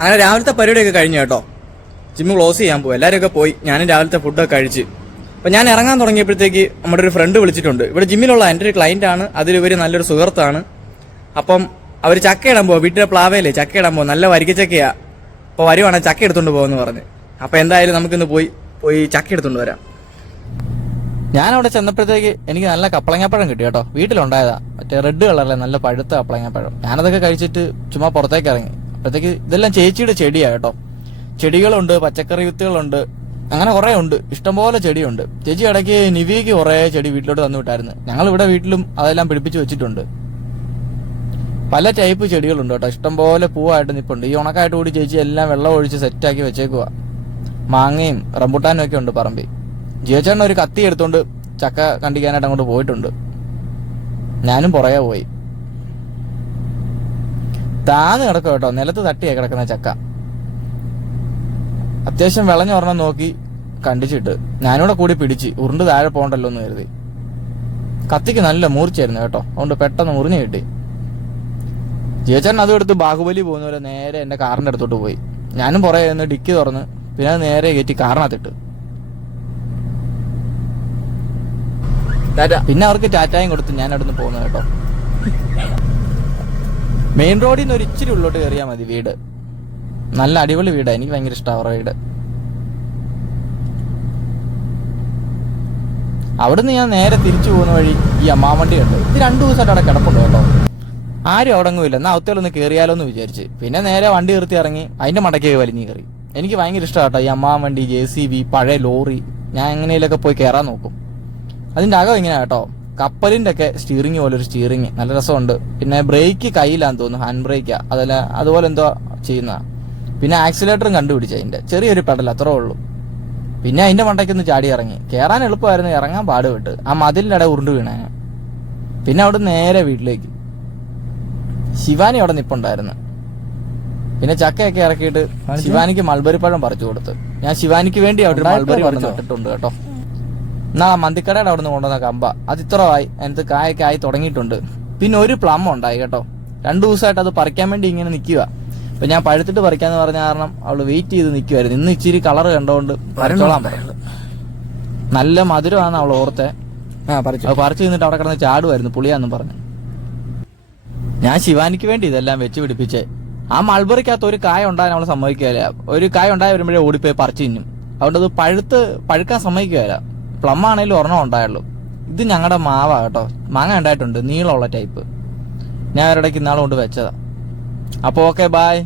അങ്ങനെ രാവിലത്തെ പരിപാടിയൊക്കെ കഴിഞ്ഞു കേട്ടോ. ജിമ്മ് ക്ലോസ് ചെയ്യാൻ പോകും. എല്ലാവരും പോയി. ഞാനും രാവിലത്തെ ഫുഡൊക്കെ കഴിച്ച്. അപ്പം ഞാൻ ഇറങ്ങാൻ തുടങ്ങിയപ്പോഴത്തേക്ക് നമ്മുടെ ഒരു ഫ്രണ്ട് വിളിച്ചിട്ടുണ്ട്. ഇവിടെ ജിമ്മിലുള്ള എൻ്റെ ഒരു ക്ലയൻ്റ് ആണ്. അതിലുപരി നല്ലൊരു സുഹൃത്താണ്. അപ്പം അവർ ചക്ക ഇടാൻ പോകും. വീട്ടിലെ പ്ലാവയില്ലേ ചക്ക ഇടാൻ പോകും. നല്ല വരിക്കച്ചക്കയാ. അപ്പോൾ വരുവാണെങ്കിൽ ചക്ക എടുത്തുകൊണ്ട് പോകുമെന്ന് പറഞ്ഞ്. അപ്പോൾ എന്തായാലും നമുക്കിന്ന് പോയി ചക്ക എടുത്തുകൊണ്ട് വരാം. ഞാനവിടെ ചെന്നപ്പോഴത്തേക്ക് എനിക്ക് നല്ല കപ്പളങ്ങാപ്പഴം കിട്ടി കേട്ടോ. വീട്ടിലുണ്ടായതാ. മറ്റേ റെഡ് കളറിലെ നല്ല പഴുത്ത കപ്പളങ്ങാപ്പഴം. ഞാനതൊക്കെ കഴിച്ചിട്ട് ചുമ്മാ പുറത്തേക്ക് ഇറങ്ങി. അപ്പോഴത്തേക്ക് ഇതെല്ലാം ചേച്ചിയുടെ ചെടിയാ കേട്ടോ. ചെടികളുണ്ട്, പച്ചക്കറി വിത്തുകളുണ്ട്, അങ്ങനെ കുറേ ഉണ്ട്. ഇഷ്ടംപോലെ ചെടിയുണ്ട്. ചേച്ചി ഇടയ്ക്ക് നിവിക്ക് കുറേ ചെടി വീട്ടിലോട്ട് തന്നു വിട്ടായിരുന്നു. ഞങ്ങൾ ഇവിടെ വീട്ടിലും അതെല്ലാം പിടിപ്പിച്ച് വെച്ചിട്ടുണ്ട്. പല ടൈപ്പ് ചെടികളുണ്ട് കേട്ടോ. ഇഷ്ടംപോലെ പൂവായിട്ട് നിൽപ്പുണ്ട്. ഈ ഉണക്കായിട്ട് കൂടി ചേച്ചി എല്ലാം വെള്ളം ഒഴിച്ച് സെറ്റാക്കി വെച്ചേക്കുക. മാങ്ങയും റംബുട്ടാനും ഒക്കെ ഉണ്ട് പറമ്പിൽ. ജിയോച്ചേട്ടൻ ഒരു കത്തി എടുത്തോണ്ട് ചക്ക കണ്ടിക്കാനായിട്ട് അങ്ങോട്ട് പോയിട്ടുണ്ട്. ഞാനും പുറകെ പോയി. താന്ന് കിടക്കും കേട്ടോ. നിലത്ത് തട്ടിയാ കിടക്കുന്ന ചക്ക. അത്യാവശ്യം വിളഞ്ഞ ഒരെണ്ണം നോക്കി കണ്ടിച്ചിട്ട് ഞാനിവിടെ കൂടി പിടിച്ച് ഉരുണ്ട് താഴെ പോകണ്ടല്ലോ എന്ന് കരുതി. കത്തിക്ക് നല്ല മൂർച്ചയായിരുന്നു കേട്ടോ. അതുകൊണ്ട് പെട്ടെന്ന് മുറിഞ്ഞു കിട്ടി. ജിയോച്ചേട്ടൻ അതും എടുത്ത് ബാഹുബലി പോകുന്ന പോലെ നേരെ എന്റെ കാറിന്റെ അടുത്തോട്ട് പോയി. ഞാനും പുറകെ നിന്ന് ഡിക്കി തുറന്ന് പിന്നെ അത് നേരെ കയറ്റി കാറിനകത്തിട്ട്. പിന്നെ അവർക്ക് ടാറ്റായും കൊടുത്ത് ഞാൻ അവിടുന്ന് പോകുന്നു കേട്ടോ. മെയിൻ റോഡിൽ നിന്ന് ഒരു ഇച്ചിരി ഉള്ളോട്ട് കയറിയാൽ മതി വീട്. നല്ല അടിപൊളി വീടാണ്. എനിക്ക് ഭയങ്കര ഇഷ്ടമാണ് അവരുടെ വീട്. അവിടുന്ന് ഞാൻ നേരെ തിരിച്ചു പോകുന്ന വഴി ഈ അമ്മാവണ്ടി ഉണ്ട്. ഇത് 2 ദിവസമായിട്ട് അവിടെ കിടപ്പുണ്ട് കേട്ടോ. ആരും അവിടെങ്ങുമില്ല. എന്നാൽ അവത്തേലൊന്ന് കയറിയാലോ എന്ന് വിചാരിച്ച് പിന്നെ നേരെ വണ്ടി നിർത്തി ഇറങ്ങി അതിന്റെ മടക്കേ വലിഞ്ഞു കയറി. എനിക്ക് ഭയങ്കര ഇഷ്ടമാണ് കേട്ടോ ഈ അമ്മാവണ്ടി, JCB, പഴയ ലോറി. ഞാൻ എങ്ങനെയൊക്കെ പോയി കയറാൻ നോക്കും. അതിന്റെ അകം ഇങ്ങനെ കേട്ടോ. കപ്പലിന്റെ ഒക്കെ സ്റ്റിയറിംഗ് പോലെ ഒരു സ്റ്റിയറിംഗ് നല്ല രസമുണ്ട്. പിന്നെ ബ്രേക്ക് കയ്യിലാന്ന് തോന്നുന്നു, ഹാൻഡ് ബ്രേക്കാ. അതുപോലെ എന്തോ ചെയ്യുന്ന. പിന്നെ ആക്സിലേറ്ററും കണ്ടുപിടിച്ചു. അതിന്റെ ചെറിയൊരു പെഡൽ അത്രേ ഉള്ളൂ. പിന്നെ അതിന്റെ മണ്ടയ്ക്കൊന്ന് ചാടി ഇറങ്ങി. കയറാൻ എളുപ്പമായിരുന്നു, ഇറങ്ങാൻ പാടുപെട്ട്. ആ മതിലിന്റെ ഇട ഉരുണ്ട് വീണാന്. പിന്നെ അവിടെ നേരെ വീട്ടിലേക്ക്. ശിവാനി അവിടെ നിപ്പുണ്ടായിരുന്നു. പിന്നെ ചക്കയൊക്കെ ഇറക്കിയിട്ട് ശിവാനിക്ക് മൾബറി പഴം പറിച്ചു കൊടുത്ത്. ഞാൻ ശിവാനിക്ക് വേണ്ടി അവിടെ മൾബറി പഴം നട്ടിട്ടുണ്ട് കേട്ടോ. എന്നാ മന്തിക്കടയുടെ അവിടെ നിന്ന് കൊണ്ടുവന്ന കമ്പ അത് ഇത്രമായി. അതിനകത്ത് കായൊക്കെ ആയി തുടങ്ങിയിട്ടുണ്ട്. പിന്നെ ഒരു പ്ലം ഉണ്ടായി കേട്ടോ. 2 ദിവസമായിട്ട് അത് പറിക്കാൻ വേണ്ടി ഇങ്ങനെ നിൽക്കുക. അപ്പൊ ഞാൻ പഴുത്തിട്ട് പറിക്കാന്ന് പറഞ്ഞ കാരണം അവള് വെയിറ്റ് ചെയ്ത് നിൽക്കുമായിരുന്നു. ഇന്ന് ഇച്ചിരി കളർ കണ്ടോണ്ട് പറിച്ചോളാൻ പറയുന്നത്. നല്ല മധുരമാണ് അവൾ ഓർത്തെ. പറിച്ചു നിന്നിട്ട് അവിടെ കിടന്ന് ചാടുമായിരുന്നു പുളിയാന്നും പറഞ്ഞു. ഞാൻ ശിവാനിക്ക് വേണ്ടി ഇതെല്ലാം വെച്ച് പിടിപ്പിച്ചേ. ആ മൾബറിക്കകത്ത് ഒരു കായ ഉണ്ടാകാൻ അവൾ സമ്മതിക്കുകയില്ല. ഒരു കായ ഉണ്ടായി വരുമ്പോഴേ ഓടിപ്പോയി പറിച്ചു തിന്നും. അതുകൊണ്ട് അത് പഴുക്കാൻ സമ്മതിക്കുകയില്ല. പ്ലം ആണെങ്കിലും ഒരെണ്ണം ഉണ്ടായുള്ളൂ. ഇത് ഞങ്ങളുടെ മാവാ കേട്ടോ. മാങ്ങ ഉണ്ടായിട്ടുണ്ട്, നീളമുള്ള ടൈപ്പ്. ഞാൻ ഒരിടയ്ക്ക് ഇന്നാളെ കൊണ്ട് വെച്ചതാ. അപ്പോൾ ഓക്കെ, ബായ്.